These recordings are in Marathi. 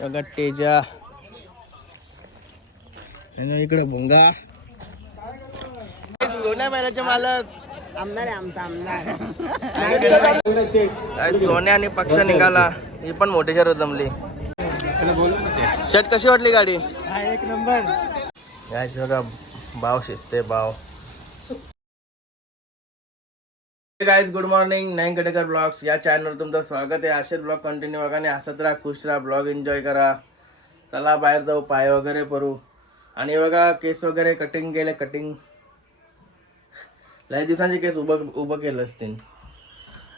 बघा तेजा. आणि इकडे भोंगा. सोन्या बैलाचे मालक. आमदार आहे आमचा आमदार. काय सोन्या आणि पक्ष निघाला. ही पण मोठे शहर जमली. शेत कशी वाटली गाडी? एक नंबर. बघा भाव शिजते भाव. Guys good morning nine Katekar blogs या चॅनलवर तुमचं स्वागत आहे. असेच ब्लॉग कंटिन्यू बघा आणि हसत राहा खुश राहा ब्लॉग एन्जॉय करा. चला बाहेर जाऊ पाय वगैरे करू आणि बघा केस वगैरे कटिंग केले कटिंग लय दिवसांचे केस उभं उभं केलं असतील.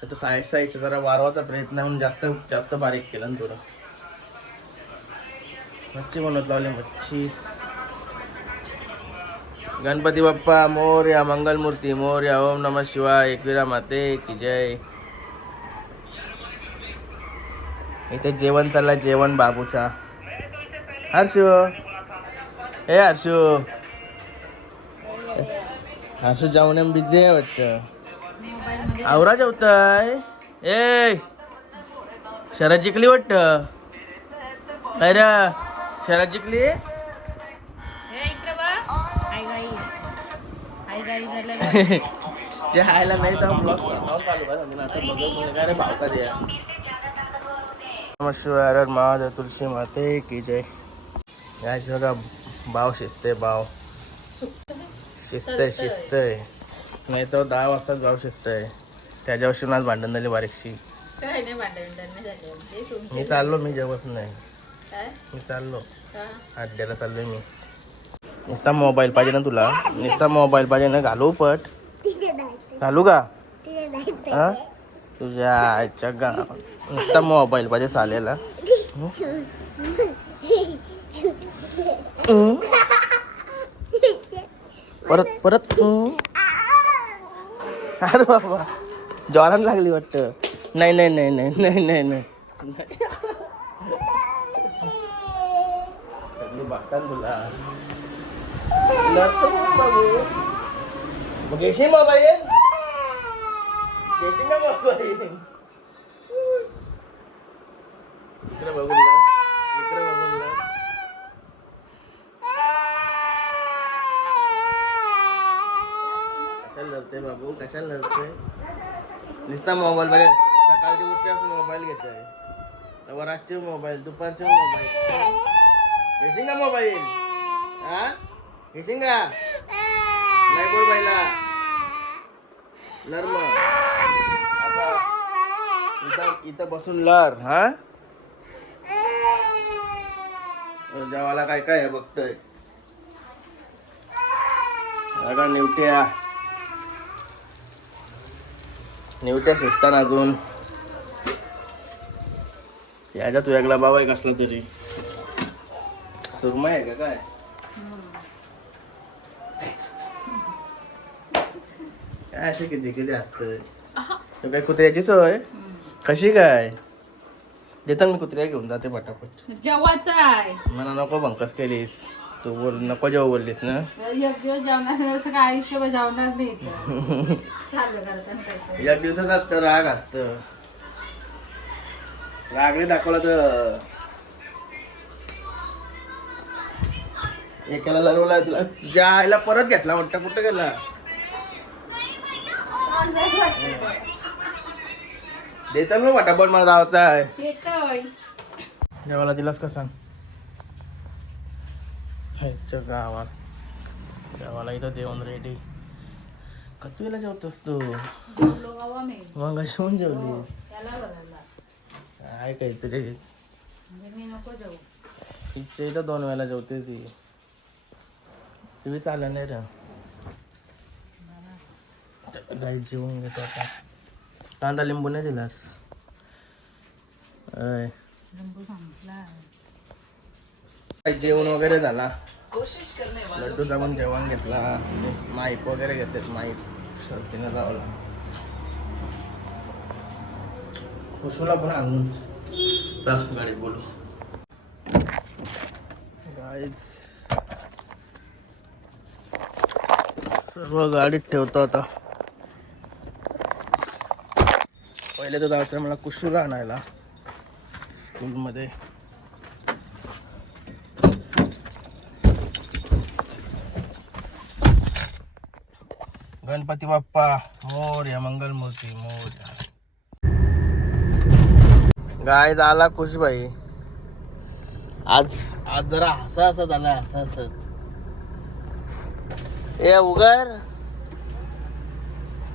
तर साईड साईडचं जरा वारवाचा प्रयत्न म्हणून जास्त जास्त बारीक केलं ना थोडं. मच्छी म्हणत लावली मच्छी. गणपती बाप्पा मोर्या मंगलमूर्ती मोर्या ओम नम शिवाय एकविरा माते की जय. इथे जेवण चाललंय जेवण बाबूचा हर्षू. हे हर्षू. हर्षू जाऊन बिझी आहे वाटत. आवरा जेवताय? ए शरद जिंकली वाटत. अरे शरद जिंकली? जे हायला नाही तर ब्लॉग चालू करा. म्हणजे आता बघत कोणी काय रे. भाव का द्या नमस्कार महादेव तुलसी माते की जय. यायची बघा भाव शिजते भाव. शिस्त आहे नाही तर दहा वाजताच भाव शिस्त आहे त्याच्यावरशी आज भांडण झाली बारीकशी. म्हणजे मी चाललो मी जेवत नाही. मी चाललो. अड्ड्याला चाललोय मी. नुसता मोबाईल पाहिजे ना तुला? नुसता मोबाईल पाहिजे ना? घालू पट. घालू का? हा? तुझ्या आईच्या गा नुसता मोबाईल पाहिजे चालेला परत परत. अरे बाबा. ज्वारान लागली वाटतं. नाही नाही नाही नाही नाही नाही नाही. सगळी बागतान तुला लढतो बाबू. मग घेशील मोबाईल घेशील ना मोबाईल इकडे बघून ना इकडे बघून ना कशाला लढते बाबू? कशाला लढते नुसता मोबाईल मध्ये सकाळची उठल्यास मोबाईल घेत आहे वराचे मोबाईल दुपारचे मोबाईल. घेशील का मोबाईल हा घेशील नाही बोल बाईला. लर मग इथं इथं बसून लर हा? जेवाला काय काय आहे बघतोय? बघा निवट्या. निवट्या शिजताना अजून. याच्यात वेगळा बाबा आहे कसला तरी. सुरमय आहे का काय? काय असे किती किती असत? काय कुत्र्याची सोय कशी काय? देतात मी कुत्र्या घेऊन जाते पटापट. जेवायचं आहे. मला नको बंकस केलीस. तू बोल नको जेव्हा बोललीस ना. एक दिवस जेवणार असं काय आयुष्यभर जेवणार नाही इथं. चाललं करताना काहीतरी. या दिवसात आता राग असत. रागने दाखवला तर. एकाला लरवला तुला आईला परत घेतला वाटतं कुठं गेला? देतात ना वाटाबॉल मला धावचा आहे. जेवायला दिलास का सांग ह्याच्या गावात जेवायला इथं देऊन रेडी कतवीला जेवतोस तू जेवलो. मग शिवून जेवलीस त्याला बदलला. काय काहीतरी म्हणजे. इच्छा इथं दोन वेळेला जेवते ती तुम्ही चाललं नाही रे गाई जेवून घेतो आता. कांदा लिंबू नाही दिलास. जेवण वगैरे झाला? लड्डूचा पण जेवण घेतला. माईप वगैरे घेतलेत माईप शर्तीनं जावला खुशूला पण आणून. चल गाडीत बोलू. गाडीत सर्व गाडीत ठेवतो आता. पहिले तर जायचं मला कुशूर आणायला स्कूलमध्ये. गणपती बाप्पा मोर्या मंगलमूर्ती मोर्या. गाय झाला कुशबाई आज आज जरा हसा हसत झाला हसा हसत ए उगर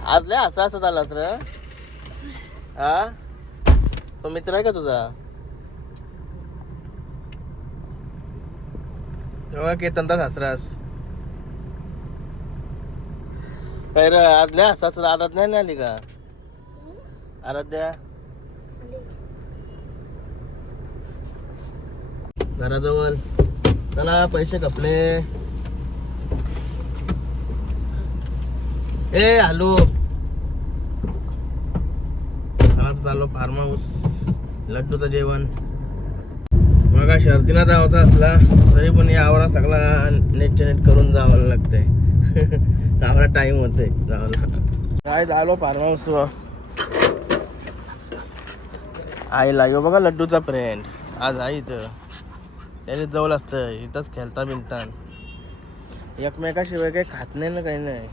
आज लय हसा हसत आलाच र. हा? तो मित्र आहे का तुझा? केतनचा सासरास काय रे आज लय हसा हसत आराध्या नाही आली का? आराध्या? घराजवळ. चला पैसे कपले ए हॅलो चला तर चाललो फार्म हाऊस लड्डूचं जेवण. मग शर्दीना जावचा असला तरी पण या आवरा सगळा नेटच्या नेट करून जावं लागतंय. आवरा टाइम होतोय जावला काय झालो फार्म हाऊस आई यो बघा लड्डूचा फ्रेंड आज आहे इथं. त्याने जवळ असतं इथंच खेळता बिलता एकमेकाशिवाय काही खात नाही ना काही नाही.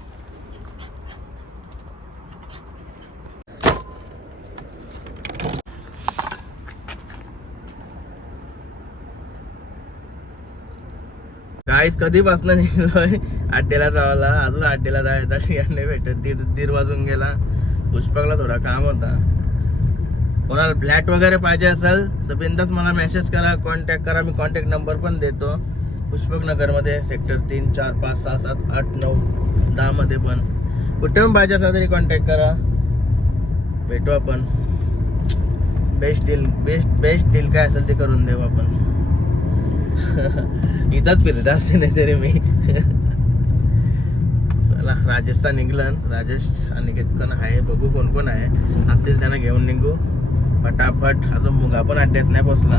काहीच कधीपासून निघलोय? आड्डेला जावाला. अजून आड्डेला जायचा ठिकाण नाही भेटत दीड दीड वाजून गेला. पुष्पकला थोडा काम होता. कोणाला फ्लॅट वगैरे पाहिजे असेल तर बिंदास मला मेसेज करा. कॉन्टॅक्ट करा. मी कॉन्टॅक्ट नंबर पण देतो. पुष्पकनगरमध्ये सेक्टर तीन चार पाच सहा सात आठ नऊ दहामध्ये पण. कुठे पण पाहिजे असेल तरी कॉन्टॅक्ट करा. भेटू आपण. Best deal best best deal काय असेल ते करून देऊ आपण. इथंच फिरत असते नाही तरी मी. चला राजस्थान निघलं राजेश आणि पण आहे बघू कोण कोण आहे. असतील त्यांना घेऊन निघू. फटाफट अजून मुगा पण अड्ड्यात नाही पोचला.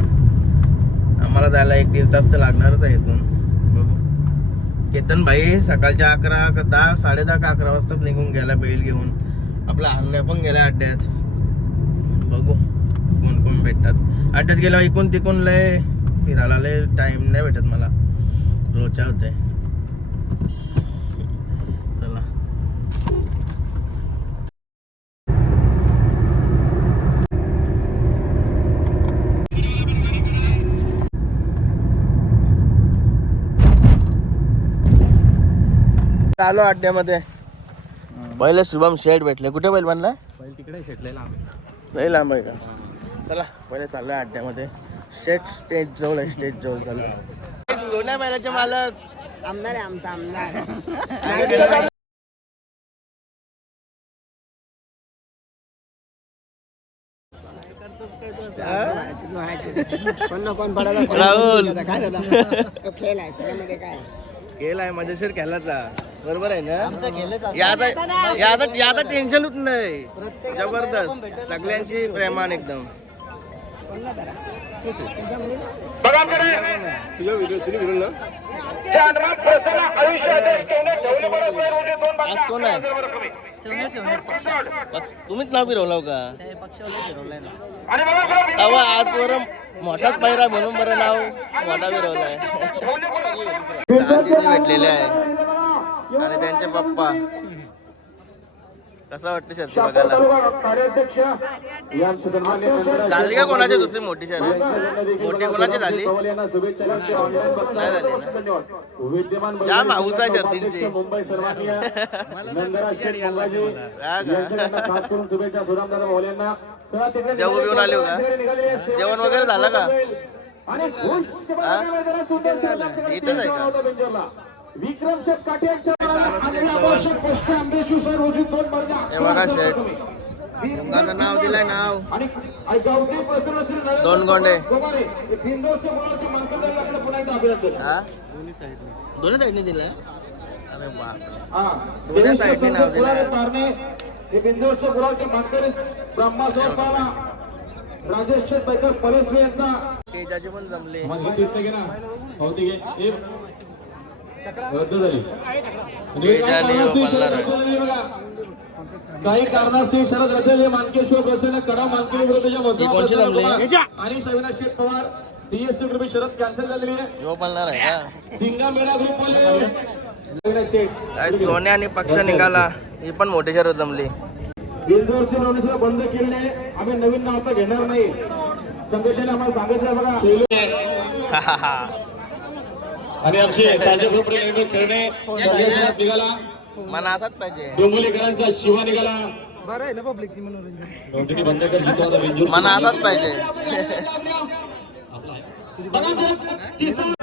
आम्हाला जायला एक दीड तास तर लागणारच आहे इथून. बघू. केतन भाई सकाळच्या अकरा का दहा साडे दहा का अकरा वाजताच निघून गेला बैल घेऊन. आपला हरण्या पण गेला अड्ड्यात. बघू कोण कोण भेटतात. अड्ड्यात गेल्यावर इकून तिकून लय फिरायला लय टाइम नाही भेटत मला. लोचा होते. चला. आलो अड्ड्यामध्ये पहिले शुभम शेड भेटले. कुठे बैल बनला? तिकडे शेटलेला लई लांब आहे का? चला पहिले चाललोय अड्ड्यामध्ये स्टेट स्टेज जवळ आहे स्टेज जवळ चालू. सोन्या बैलाचे मालक. आमदार आहे आमचा आमदार. राहुल. आता काय दादा तो खेळ आहे मजेशीर खेळाचा. बरोबर आहे ना? याचा याचा टेन्शनच नाही. जबरदस्त. सगळ्यांची प्रेमान एकदम. तुझ्या व्हिडिओ तुझी व्हिडिओ ना आज कोण आहे? तुम्हीच नाव फिरवलं का? तेव्हा आज बरं मोठाच पायरा म्हणून बरं नाव मोठा फिरवलाय. गांधीजी भेटलेले आहे. आणि त्यांचे पप्पा. कसा वाटतं शर्ती बघायला? झाली का कोणाची दुसरी मोठी शर्यत मोठी कोणाची झाली? नाही झाली ना. जाम हाऊस आहे शर्तींची. जेवण बिवून आले का? जेवण वगैरे झालं का? इथंच आहे का? हे बघा शेट तुमचं नाव दिलंय नाव. दोन गोंडे. दोन्ही साईडने. दिलंय? अरे बाप दोन्ही साईडने नाव दिलंय. बिंदूरच्या गुराचे मानकरी ब्रह्मास्वर पाला राजेश बैकर परेश यांचा. तेजाचे पण जमले. रद्द झाली. काही कारणास्तव शरद झाली मानकेश्वर प्रसन्न कडा मानकरी विरुद्धच्या आणि शविनाथ शेठ Pawar DSC group Sharad cancel झालेली आहे. सिंगा मेळा ग्रुप वाले. काय सोने आणि पक्ष निघाला. ही पण मोठी शरद जमली बिंदूरची नोंदणी बंद केली आम्ही नवीन नाव आता घेणार नाही. संघटनेने आम्हाला सांगितलं बघा. आणि आमचे लेंडर खेळणे. निघाला. मना असाच पाहिजे. डोंबोलीकरांचा शिवा निघाला. बरं आहे ना पब्लिकची मनोरंजन? बंद कर मना असाच पाहिजे.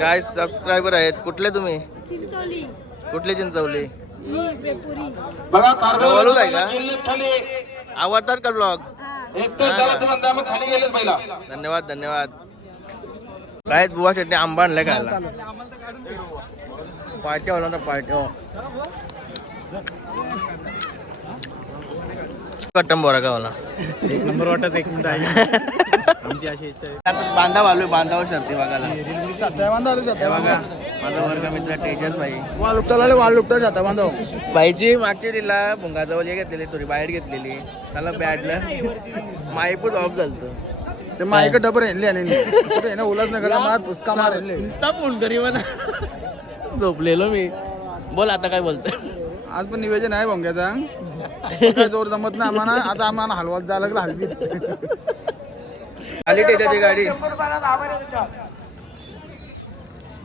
काय सबस्क्रायबर आहेत. कुठले तुम्ही? चिंचोली. कुठले चिंचवली ही आहे का? खाली. आवडतात का ब्लॉग खाली गेले पहिला. धन्यवाद धन्यवाद. काय बुवा शेट्टी आंबा आणलाय खायला. पार्टी ना पार्टी हो कट्टम बोरा का होला एक नंबर वाटत एक मिनिट आहे. आमची अशी इच्छा आहे. बांधाव आलोय बांधाव शर्ती बघायला. सत्या बांधव आलो हे सत्या बघा माझा वर्ग मित्र तेजस भाई. वाल उपटाला आले वाल उपटा जाता बांधव बाईची मागची तिला भुंगाजवळ हे घेतलेली थोडी बाहेर घेतलेली. चला बॅटला मायपूच ऑफ झालतो. ते मायक डबर हेनले आणि ना उल्हास नगर मार पुस्का मार नुसता फोन करी म्हणा झोपलेलो मी. बोल आता काय बोलतोय? आज पण निवेदन आहे भोंग्याचा. काय जोर जमत नाही आम्हाला. आता आम्हाला हलवात जायला लागलं हलवीत. आली टेजाची गाडी.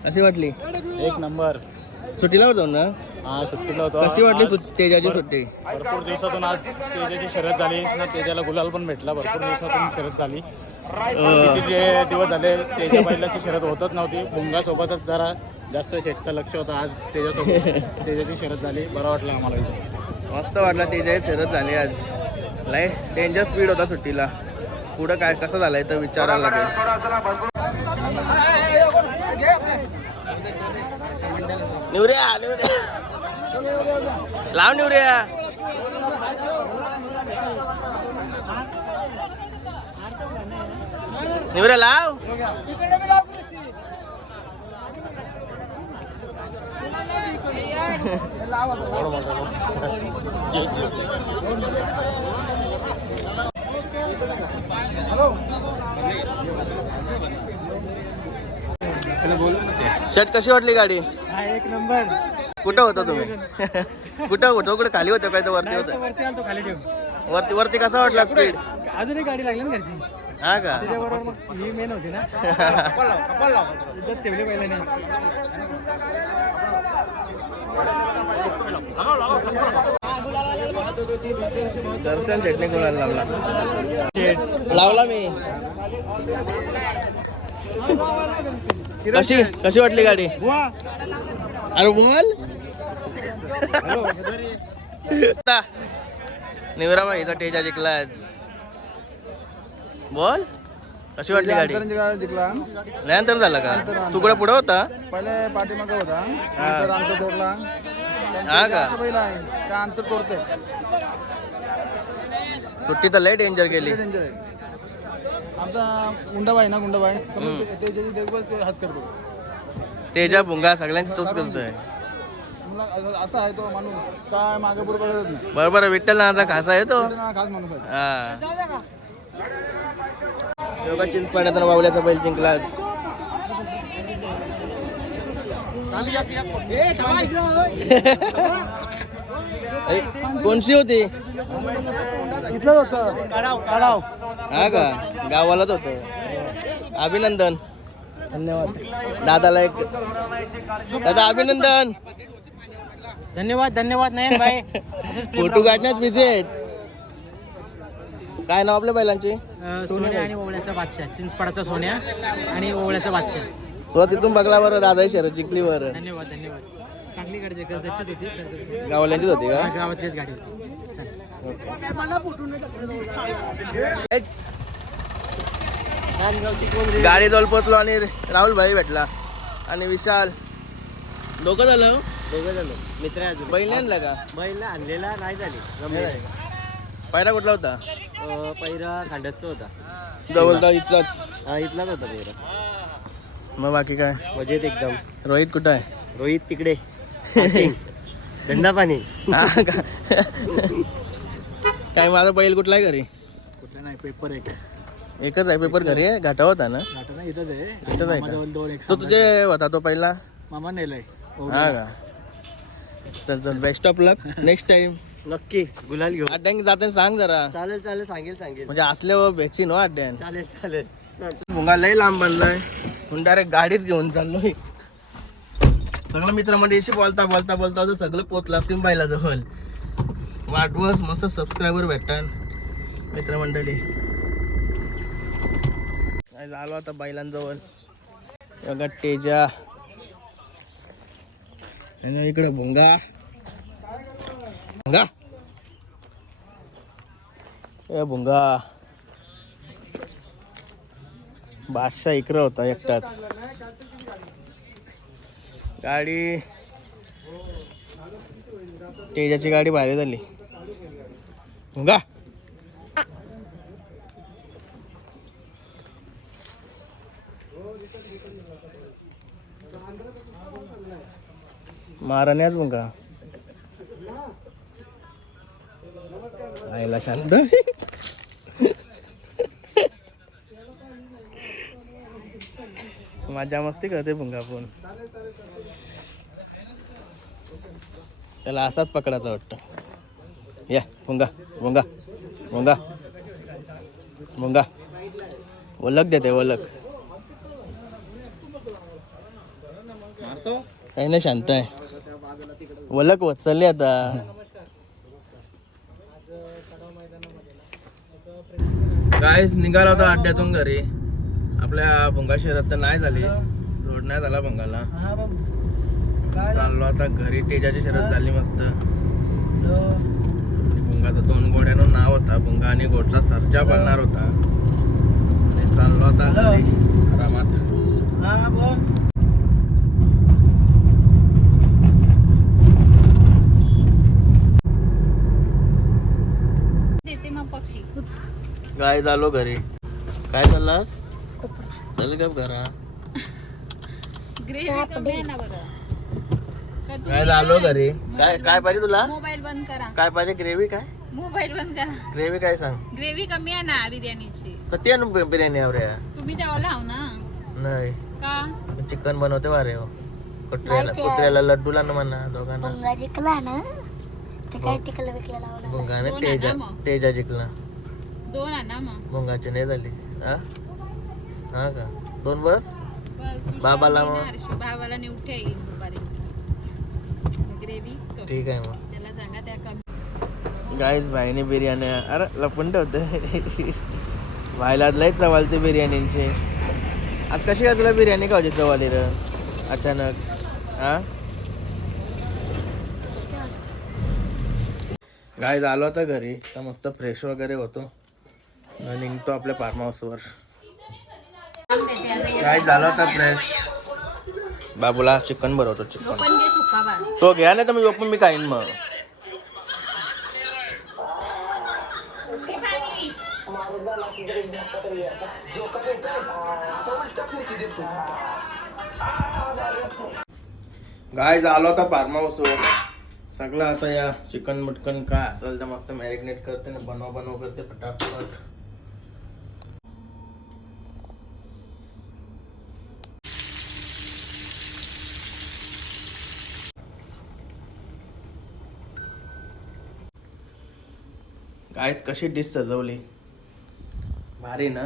अशी वाटली? एक नंबर. सुट्टीला होतो ना? हा सुट्टीला होतो. कशी वाटली सुट- तेजाची सुट्टी? भरपूर दिवसातून आज तेजाची शर्यत झाली. ना तेजाला गुलाल पण भेटला. भरपूर दिवसातून शर्यत झाली. किती जे दिवस झाले तेजा बैलाची शर्यत होतच नव्हती. भुंगा सोबतच जरा जास्त शेटचं लक्ष होतं आज तेजासोबत. तेजाची शर्यत झाली. बरं वाटलं आम्हाला इथं. मस्त वाटला तेजाची शरद झाली आज. लय डेंजर स्पीड होता सुट्टीला. पुढं काय कसं झालंय तर विचारायला लागेल. निवऱ्या लाव निवऱ्या. निवऱ्या लाव. शर्ट कशी वाटली गाडी? एक नंबर. कुठं होता तुम्ही? कुठं होतो? कुठं खाली होतं काय? तर वरती होतं. वरती आलतो खाली ठेव वरती वरती कसा वाटला स्पीड अजूनही गाडी लागली ना घरची. हा का? ही मेन होती ना. ठेवली पहिल्याने. दर्शन चटणी कोणाला लावला? लावला मी. कशी? कशी वाटली गाडी? अरे बोल निवरा भाईचा टेजा जिंकलाच बोल. कशी वाटली गाडी? जिंकला. नंतर झालं का? तू कुठे पुढे होता? पहिले पाठीमागं होता. तोडला हा का? असं पहिला आहे. का अंतर तोडते सुट्टी तर लय डेंजर केली. डेंजर आहे. आमचा गुंडाबाई ना गुंडाबाई समज ते- देखभाल ते हस करतो. तेजा भुंगा सगळ्यांची तोच करतोय. मला असं- असा आहे तो माणूस. काय मागे पुढे बघत नाही. बरोबर विठ्ठल नावाचा खासा आहे तो. तो ना खास माणूस आहे. हा. योगा चिंचपाड्यात बावल्याचा बैल जिंकला कोणशी होती? इथलं होतं. कडाव हा का? गावालाच होतो. अभिनंदन. धन्यवाद. दादाला एक दादा अभिनंदन. धन्यवाद धन्यवाद नाही भाई. फोटो काढण्यात बिझी आहेत. काय नाव आपल्या बैलांची? सोन्या आणि ओवळ्याचा बादशाह चिंचपाडाचा सोन्या आणि ओवळ्याचा बादशाह. तुला तिथून बघला बरं दादा शरद जिंकली बरं धन्यवाद. धन्यवाद चांगली गाडी होती गावल्यांचीच होती का? गावातलीच गाडी होती. गाडी जवळ पोचलो आणि राहुल भाई भेटला आणि विशाल. दोघं झालं दोघं झालो. मित्र आहे अजून. बैल नाही आणला का? बैल आणलेला नाही झाली. पायरा कुठला होता? पहिला खांडसचा होता. जवळचा इथलाच. हा इथलाच होता पहिला. मग बाकी काय? मजेत एकदम. रोहित कुठं आहे? रोहित तिकडे. धंदा पाणी. हा का? काय माझा बैल कुठला आहे घरी? कुठला नाही पेपर एक. एकच आहे पेपर घरी आहे? घाटा होता ना? घाटा नाही इथंच आहे. इथंच आहे का? मामाजवळ दोन एक तो तुझे होता तो पहिला? मामा नेलाय. हा का? चल चल best of luck next time नक्की. गुलाल घेऊ. अड्ड्यान जाते सांग जरा. चालेल चालेल सांगेल सांगेल. म्हणजे असल्यावर भेटची नो अड्ड्यान चालेल चालेल. मुंगा लय लांब बनलाय. म्हणून डायरेक्ट गाडीच घेऊन चाललो सगळं मित्रमंडळीशी बोलता बोलता बोलता होतं सगळं पोचला असतील जवळ. वाटवस मस्त सबस्क्रायबर भेटतात मित्रमंडळी. आलो आता बैलांजवळ बघा तेजा. आणि इकडे भुंगा भुंगा ए भुंगा बादशाह इकडं होता एकटाच. गाडी. तेजाची गाडी भारी झाली. भुंगा मारण्याच मग आईला शांत मजा मस्ती करते भुंगा पण. त्याला असाच पकडायचा वाटतं. या भुंगा भुंगा भुंगा भुंगा ओलख देते ओलक काही नाही शांत आहे. ओलक वचलली आता. गायस निघाला होता अड्ड्यातून घरी. आपल्या भुंगा शहरात तर नाही झाली. जोड नाही झाला भुंगाला. चाललो आता घरी. तेजाची शरद झाली मस्त. आणि भुंगाचा दोन गोड्यानं नाव होता. भुंगा आणि गोडचा सर्जा बनणार होता. आणि चाललो आता घरी. आरामात. देते मग पक्षी काय झालो घरी? काय चाललास चल का घरा. ग्रेव्ही कमी आहे ना का तुम्ही काय झालो घरी? काय काय पाहिजे तुला? मोबाईल बंद करा. काय पाहिजे? ग्रेव्ही काय? मोबाईल बंद करा. ग्रेव्ही काय सांग? ग्रेव्ही कमी आहे ना बिर्याणीची. तर ते ना बिर्याणी आवड्या तुम्ही जेवायला हाव ना. नाही. का? चिकन बनवते वारे हो. कुत्र्याला कुत्र्याला लड्डूला ना म्हणा दोघांना. भुंगा जिंकला ना ते काय टिकलं विकलं लावणार भुंगाने दोन तेजा आणा मग. तेजा जिंकला. दोन आणा मग. भुंगाची नाही झाली. हा हा का? दोन बस? बाबाला मग. बाबाला दुपारी. ग्रेव्ही ठीक आहे मग. त्याला सांगा त्या कमी गाईज भाईने बिर्याणी अरे लपून ठेवते. भाईला लय चवालते बिर्याणींचे. आज कशी का तुला बिर्याणी खायची चवाली र अचानक. हा? गाय आलो होता घरी. तर मस्त फ्रेश वगैरे होतो. मग निघतो आपल्या फार्म हाऊसवर काय झालं होता फ्रेश बाबूला चिकन बनवतो चिकन. तो घ्या नाही तर मी ओपन मी खाईन मग. गाय झालो आता फार्म हाऊसवर? सगळं आता या चिकन मटकन काय असेल तर मस्त मॅरिनेट करते ना बनव बनव करते फटाफट आहेत कशी डिश सजवली? भारी ना.